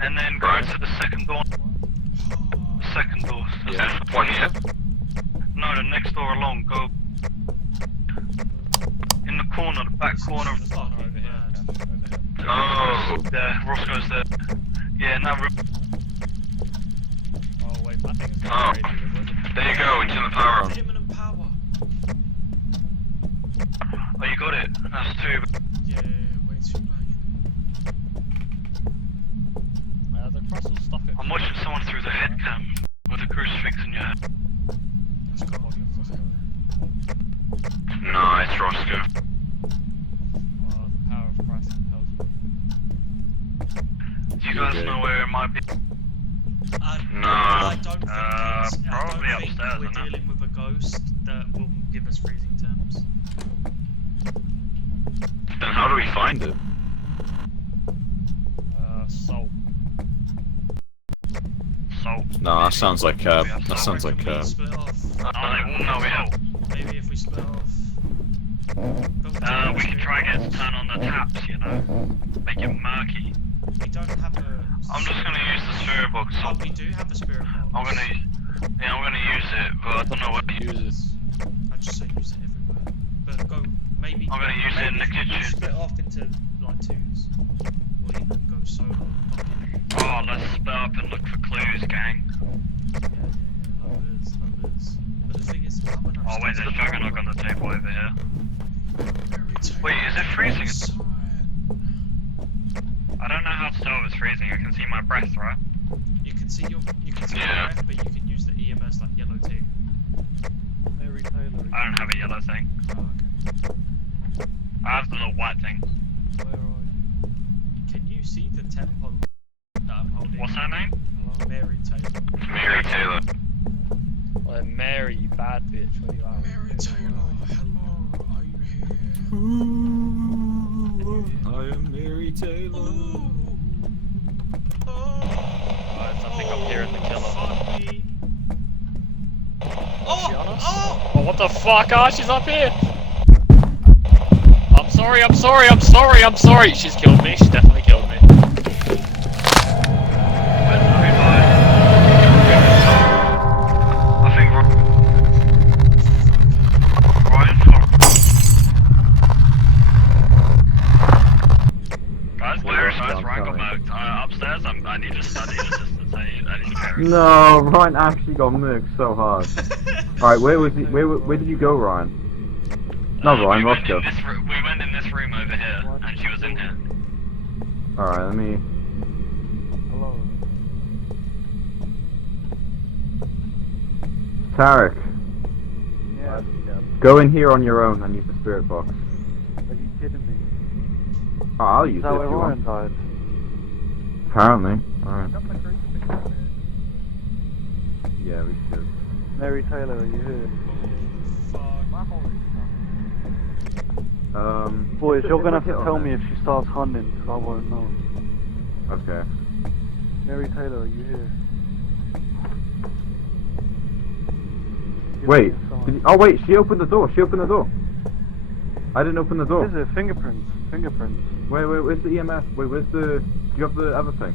And then go to the second door. Second door. Yeah. What here? No, the next door along. Go in the corner, the back corner of the corner over here. Oh. there. Roscoe's there. Yeah, in that room. Oh wait, I think it's Oh. crazy. There you go, into the power room. Imminent power. Oh, you got it. That's two. Yeah, way too banging. The cross will stop it. I'm watching someone through the head cam with a crucifix in your hand. Let's go. No, it's Roscoe. Oh, the power of Christ compels me. Do you guys know where it might be? No. I don't think it's, probably I don't upstairs, think we're isn't it? dealing with a ghost that will give us freezing temps. Then how do we find it? Salt. Salt. No, that sounds like Split off. Oh, they won't know we have. Maybe if we split off. We can try and get to turn on the taps, you know? Make it murky. We don't have a... I'm just gonna use the spirit box. Oh, we do have a spirit box. I'm gonna use it, but I don't know what to use it. I just say use it everywhere. But go, maybe... I'm gonna use it in the maybe kitchen. split off into, like, twos. Or even go solo. Oh, let's split up and look for clues, gang. Lovers. But the thing is, how when I'm Oh wait, there's Juggernog on the table over here. Wait, is it freezing? I don't know how to tell if it's freezing. I can see my breath, right? You can see your Yeah. breath, but you can use the EMS like yellow tape. Mary Taylor. I don't have a yellow thing. Oh, okay. I have the little white thing. Where are you? Can you see the temp on that I'm holding? What's her name? Hello, Mary Taylor. Mary Taylor. Well, Mary, you bad bitch, where you at? Mary Taylor, hello, are you here? I am Mary Taylor. I think I'm hearing the killer. Fuck me. Is she on us? Oh! Oh, what the fuck? Ah, she's up here! I'm sorry! She's killed me, she's definitely killed me. I think Ryan. Guys, where is Ryan got moved? Upstairs? I need assistance. I need to carry. No, Ryan actually got murked so hard. Alright, where was he? Where did you go, Ryan? Not Ryan, Roscoe. We went in this room over here, and she was in here. Alright, let me... Hello. Tarek, Yeah. go in here on your own and use the spirit box. Are you kidding me? Oh, I'll use it if you want. died? Apparently. Alright. Yeah, we should. Mary Taylor, are you here? Boys, you're gonna have to tell me if she starts hunting, because I won't know. Okay. Mary Taylor, are you here? Wait. Oh wait, she opened the door. I didn't open the door. What is it? Fingerprints. Wait, where's the EMF? Wait, where's the... Do you have the other thing?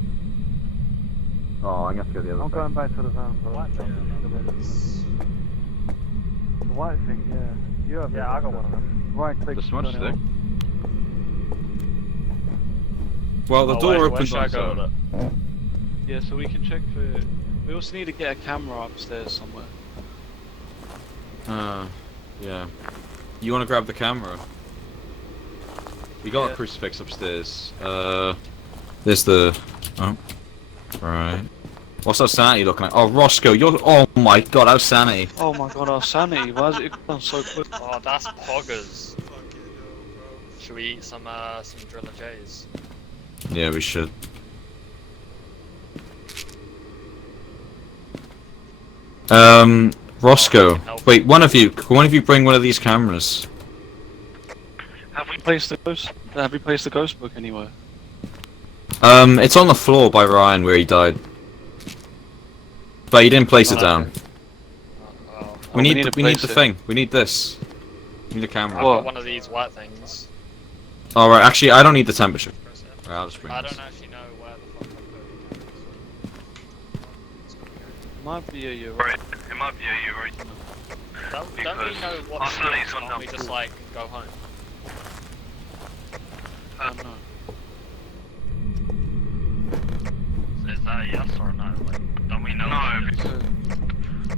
Oh, I'm gonna have to get the other I'm thing. going back to the van. The white thing, yeah. You have Yeah, I got one of them. Right click. The smudge turn it stick? on. Well, the door where opens should I on its go own. with it? Yeah, so we can check for... We also need to get a camera upstairs somewhere. Yeah. You wanna grab the camera? We got a Yeah. crucifix upstairs. There's the... Oh. Right. What's our sanity looking like? Oh, Roscoe, you're... Oh my god, how's sanity? Oh my god, our sanity, why is it gone so quick? Oh, that's poggers. Should we eat some Driller J's? Yeah, we should. Roscoe. Wait, one of you bring one of these cameras? Have we placed the ghost book anywhere? It's on the floor by Ryan where he died. But he didn't place it down. We need the thing. We need this. We need a camera. I've got one of these white things. Alright, actually I don't need the temperature. Alright, I'll just bring I this. don't actually know where the fuck I put it. Might be a year. Right, it might be a right. Don't we Because know what our to studies do? on Can't we them. just like go home? No. Is that a yes or a no? Like, don't we know? No, Because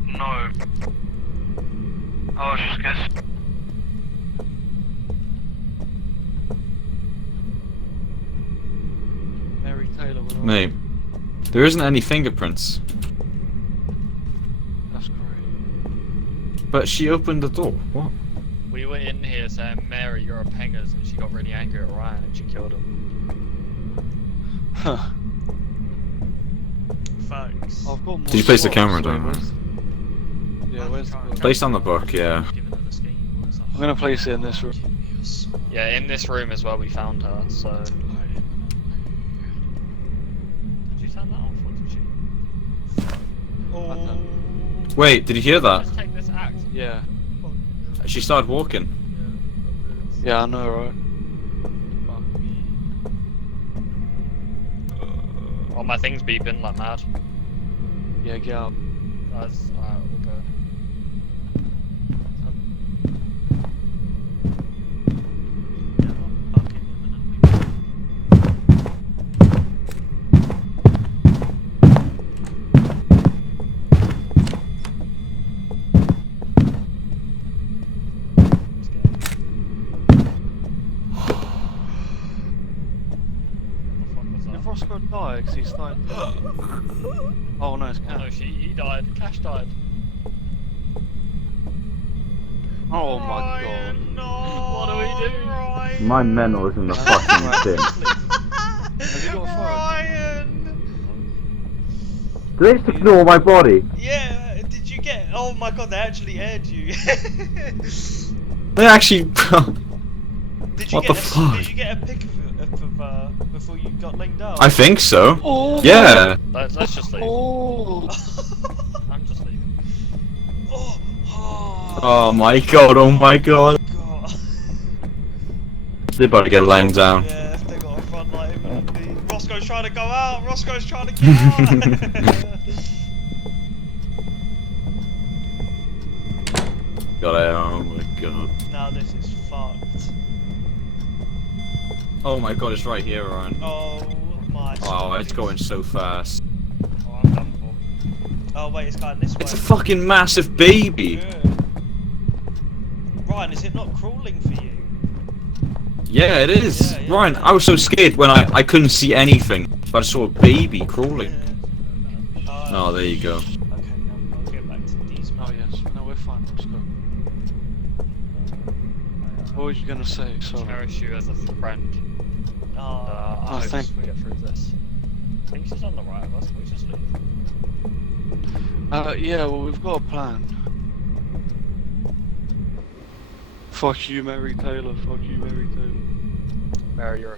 no. I was just guessing. Mary Taylor was on. Mate, there isn't any fingerprints. That's great. But she opened the door. What? We were in here saying, Mary, you're a pengers, and she got really angry at Ryan and she killed him. Huh. Thanks. I've got more Did you place the slots, camera so down? where's- Yeah, where's the book? Placed on the book, yeah. I'm gonna place it in this room. Yeah, in this room is where we found her, so... Did you turn that off, or did you? Oh. Wait, did you hear that? Let's take this axe. Yeah. She started walking. Yeah, I know, right? Oh, my thing's beeping like mad. Yeah, get out. Guys, alright, we'll go. Did Roscoe die? Because he started. Oh no, it's Oh no, Cat. he died. Cash died. Oh my god. Ryan, no. What do we do? Ryan. My mental is in the fucking bin. Have you got a phone? Ryan. Do they just ignore my body? Yeah. Did you get? Oh my god, they actually aired you. They actually. Did you What get the fuck? Did you get a pic of before you got linked out? I think so. Oh. Yeah. Let's just leave. Oh. I'm just leaving. Oh. Oh. Oh my god, oh my god. God. They better get lying down. Yeah, they got a front light imminently. Roscoe's trying to go out. Roscoe's trying to get out. God, oh my god. Now this is fucked. Oh my god, it's right here, Ryan. Oh my. Oh, it's going so fast. Oh, I'm done for. Oh wait, it's going this way. It's a fucking massive baby. Yeah. Ryan, is it not crawling for you? Yeah, it is. Yeah, yeah. Ryan, I was so scared when I couldn't see anything, but I saw a baby crawling. Oh, there you go. Okay, now I'll get back to these. Oh yes. No, we're fine. Let's go. What were you gonna say? Sorry. Cherish you as a friend. Oh, I hope thank we get through this. I think she's on the right of us. We just leave. Yeah. Well, we've got a plan. Fuck you, Mary Taylor. Fuck you, Mary Taylor. Mary, you're a...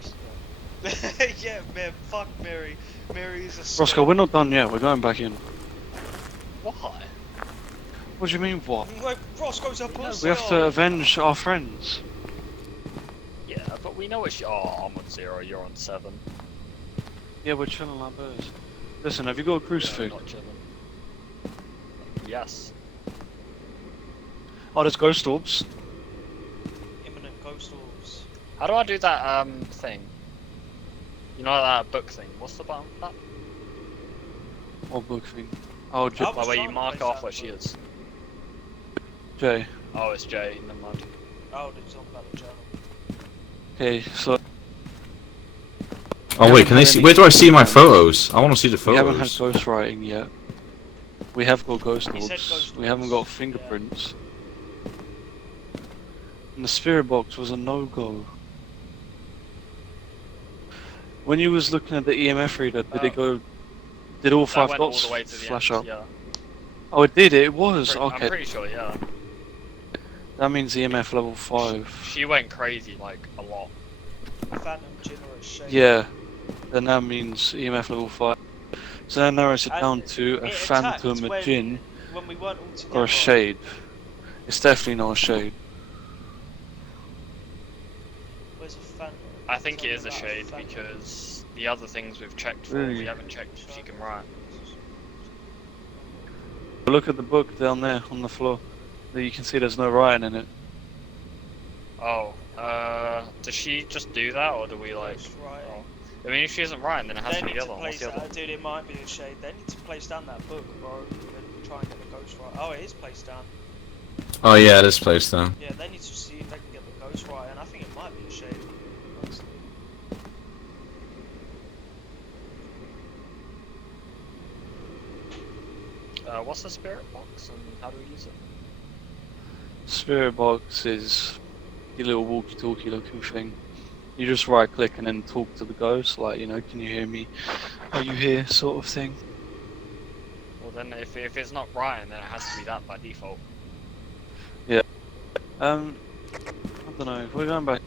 yeah, man. Fuck Mary. Mary's a. Roscoe, we're not done yet. We're going back in. Why? What do you mean, what? Like, Roscoe's a pussy. We have to avenge our friends. Yeah, but we know it's... Oh, I'm on 0, you're on 7. Yeah, we're chilling like birds. Listen, have you got a Yeah, crucifix? not chilling. Yes. Oh, there's ghost orbs. Imminent ghost orbs. How do I do that, thing? You know that book thing? What's the button for that? What book thing? Oh, I was Like where you trying to mark place off that where she book. is. Jay. Oh, it's J, never mind. Oh, it's on about the journal. Okay, so Oh wait, can they see? Where do I see my photos? I want to see the we haven't had photos. ghost writing yet. We have got ghost He said orbs. ghost We haven't orbs, got fingerprints. And the spirit box was a no-go. When you was looking at the EMF reader, did it go? Did all That 5 went all dots the way to the flash end, up? yeah. Oh, it did. It was I'm okay. pretty sure, yeah. That means EMF level 5. She went crazy, like, a lot. Phantom generous shape. Yeah. Then that means EMF level 5. So that narrows it And down to a it phantom, attacked a when- djinn, When we weren't all together. or a shade. It's definitely not a shade. Where's a phantom? I think it is a Something shade about a phantom. because the other things we've checked for, Really? we haven't checked if she can write. Look at the book down there on the floor. There you can see there's no writing in it. Oh, does she just do that, or do we like? Right. Oh. I mean, if she isn't writing, then it has They to be need the to other one. What's place the other one? dude, it might be a shade. They need to place down that book, bro, and try and get the ghost right. Oh, it is placed down. Oh yeah, this place though. Yeah, they need to see if they can get the ghost right, and I think it might be a shade. Honestly. What's the spirit box, and how do we use it? Spirit box is your little walkie-talkie looking thing. You just right click and then talk to the ghost, like, you know, can you hear me? Are you here? Sort of thing. Well, then if it's not Ryan, then it has to be that by default. I don't know. We're going back.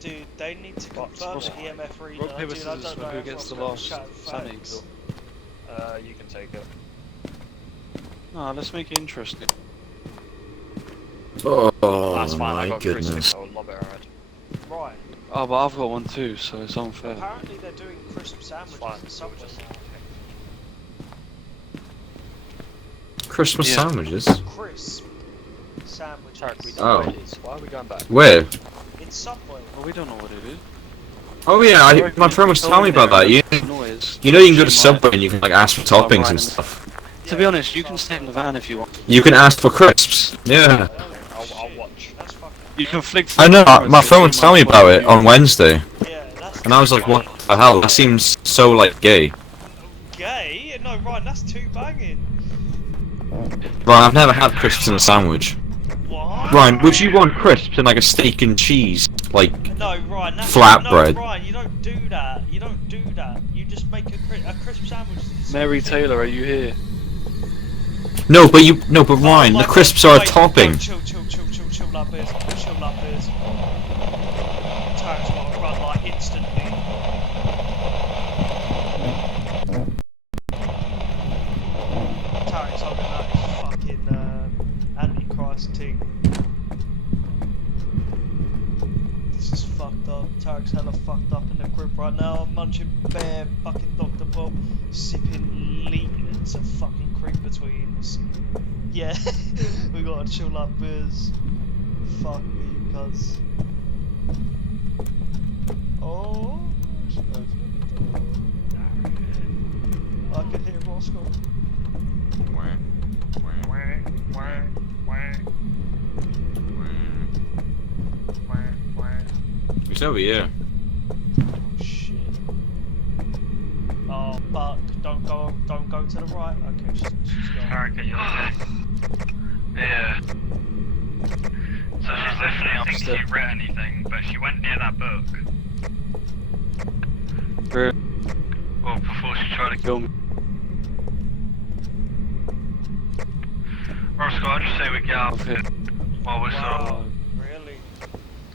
Dude, they need to confirm what's- the EMF reader. Rock, paper, Dude, I scissors, don't know who if gets the I'm gonna last shout Sunny? facts. You can take it. No, let's make it interesting. Oh That's fine. I my got goodness. crucifix. I would love it alright. Right. Oh, but I've got one too, so it's unfair. Apparently they're doing crisp sandwiches Fine. and Subway Just- now. Christmas Yeah. sandwiches? Crisp sandwiches. Tarek, we Oh. know what it is. Why are we going back? Where? In Subway. Well, we don't know what it is. Oh yeah, my friend was telling me about that. You know you can go to Subway and you can like ask for toppings and stuff. To be honest, you can stay in the van if you want. You can ask for crisps. Yeah. I'll watch. That's fucking. You can flick. I know, my friend was telling me about it on Wednesday. Yeah, that's. And I was like, what the hell? That seems so like gay. Gay? No, Ryan, that's too banging. Ryan, I've never had crisps in a sandwich. What? Ryan, would you want crisps in like a steak and cheese? Like, No, Ryan, that's Flatbread. No, Ryan, you don't do that. You don't do that. You just make a crisp sandwich. Mary Taylor, are you here? no, but Ryan, the crisps are a topping. No, chill, like this. Chill, like this. Tarek's gonna run like instantly. Tarek's holding that fucking Antichrist thing. This is fucked up. Tarek's hella fucked up in the crib right now. Munching bare fucking Dr. Bob, sipping liters of fucking cream between us. Yeah, we gotta chill like beers. Fuck me, cuz. Oh, she opened the door. I can hear Roscoe. It's over here. Oh shit. Oh fuck! Don't go to the right. Okay, she's gone. Tarek, are you okay? Yeah. So she's definitely I think she read anything, but she went near that book. Well, before she tried to Kill me. Roscoe, I'd just say we get out Okay. while we're Wow, really?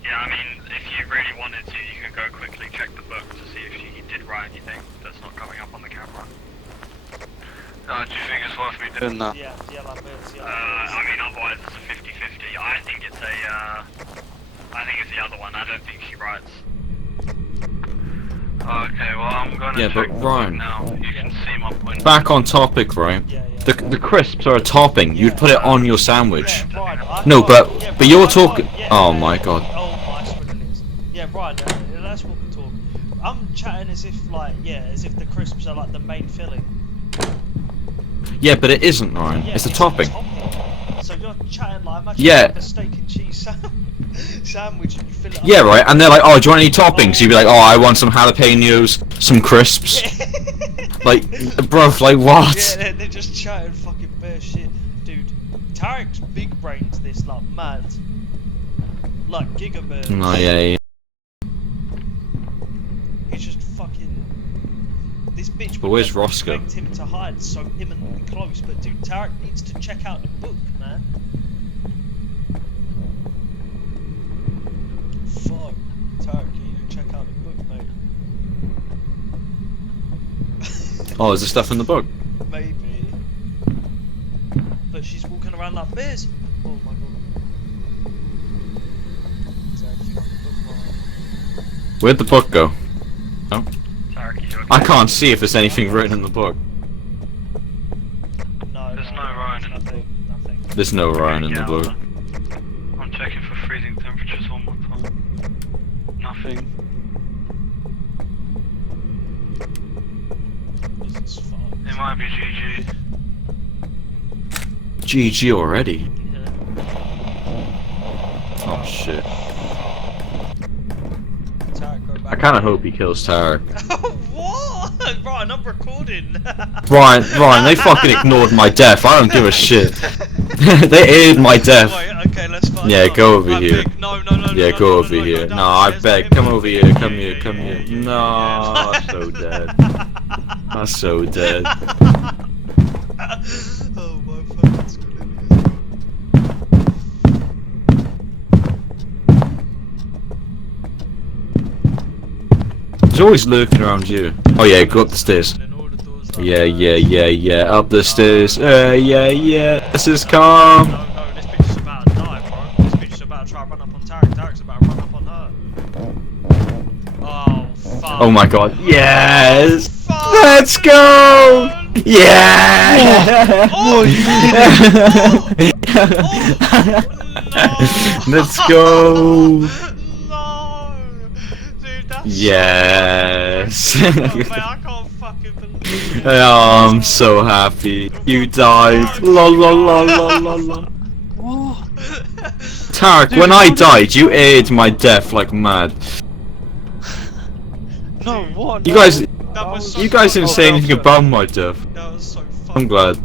Yeah, I mean, if you really wanted to, you could go quickly check the book to see if she did write anything that's not coming up on the camera. Do you think it's worth me Doing that. Yeah, like this. Yeah. I mean, otherwise it's a 50-50. I think it's the other one. I don't think she writes. Okay, well, I'm gonna Yeah, check but the book Ryan- now. You can see my point. Back on topic, right? Yeah. The crisps are a topping. You'd put it on your sandwich. Yeah, Ryan, I No, can't- but- yeah, but you're I can't- talking- yeah, oh my God. Oh my goodness. Yeah, Ryan, that's what we talk. I'm chatting as if as if the crisps are like the main filling. Yeah, but it isn't, Ryan. Yeah, It's a topping. So you're chatting like imagine Yeah. like a steak and cheese sandwich and you fill it up. Yeah, right. And they're like, "Oh, do you want any toppings?" You'd be like, "Oh, I want some jalapenos, some crisps." Like, bro, like what? Yeah, they're just chatting fucking bare shit. Dude, Tarek's big brains this like mad. Like gigabirds. Oh yeah. He's just fucking. This bitch But would where's never Roscoe? expect him to hide so imminently close, but dude, Tarek needs to check out the book, man. Fuck. Tarek, you need to check out the book, mate. Oh, is there stuff in the book? Maybe. But she's walking around like bears. Oh my god. Is there anything on the book, Ryan? Where'd the book go? Oh, Tarek, are you okay? I can't see if there's anything written in the book. There's no Ryan in the Yeah, book. I'm checking for freezing temperatures one more time. Nothing. This is fucked. It might be GG. GG already. Yeah. Oh shit. Tarek, go back. I kind of hope he kills Tarek. What? Ryan, I'm recording. Ryan, they fucking ignored my death. I don't give a shit. They aired my death. Wait, okay, let's find Yeah, out. go over I here. beg. No. Yeah, no, go no, over no, here. go No, I downstairs, beg. let him Come go. over here. Come here. Come here. No, I'm so dead. I'm so dead. Oh my fucking screw. He's always lurking around you. Oh yeah, go up the stairs. Yeah. Up the stairs. Yeah. This is calm. No, this bitch is about to die, bro. This bitch is about to try to run up on Tarek. Tarek's about to run up on her. Oh, fuck. Oh my god. Yes. Fuck. Let's go. Yeah. Oh, no. Let's go. No. Dude, that's Yes. so fucking mate, I can't fucking believe it. Oh, I'm so happy. You died. Lol. Tarek, when I died, you aired my death like mad. No, what? You guys, That was so you guys didn't say fucking- anything about my death. That was so fucking. I'm glad.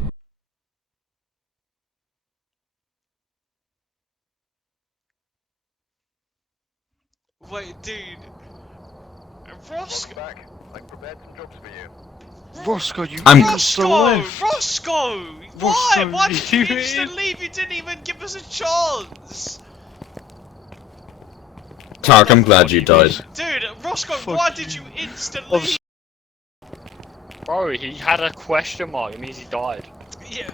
Wait, dude. Roscoe. Back. I prepared some jobs for you. Roscoe, you I'm- Roscoe! Why? Roscoe, Why did you you instant in? leave? You didn't even give us a chance! Tarek, I'm glad you died. Dude, Roscoe, Fuck why you. did you instant I'm leave? Bro, he had a question mark. It means he died. Yeah.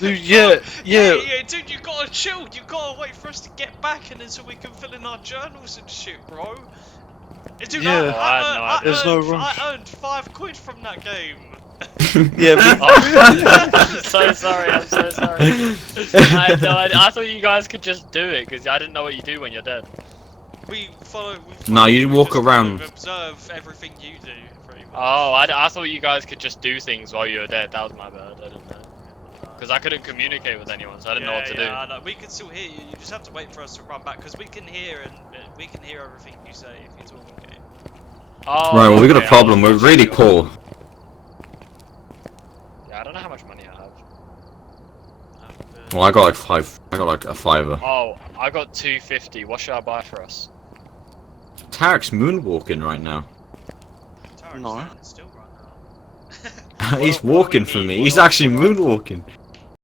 Dude, yeah. Yeah, dude, you gotta chill. You gotta wait for us to get back and then so we can fill in our journals and shit, bro. Dude, Yeah. There's no rush. I earned 5 quid from that game. Yeah, Oh, I'm so sorry. I thought you guys could just do it because I didn't know what you do when you're dead. We follow. No, you we walk just around. observe everything you do, pretty much. Oh, I thought you guys could just do things while you were dead. That was my bad. I didn't know. Because I couldn't communicate with anyone, so I didn't know what to do. I know. We can still hear you. You just have to wait for us to run back because we can hear we can hear everything you say if you're talking. Okay. Oh, Right, well, we got a okay, problem. I'll We're really poor. Yeah, I don't know how much money I have. Well, I got like 5. I got like a $5. Oh, I got 250. What should I buy for us? Tarek's moonwalking right now. Tarek's No. standing still right now. He's What do we walking for need? me. What He's do I actually put on? moonwalking.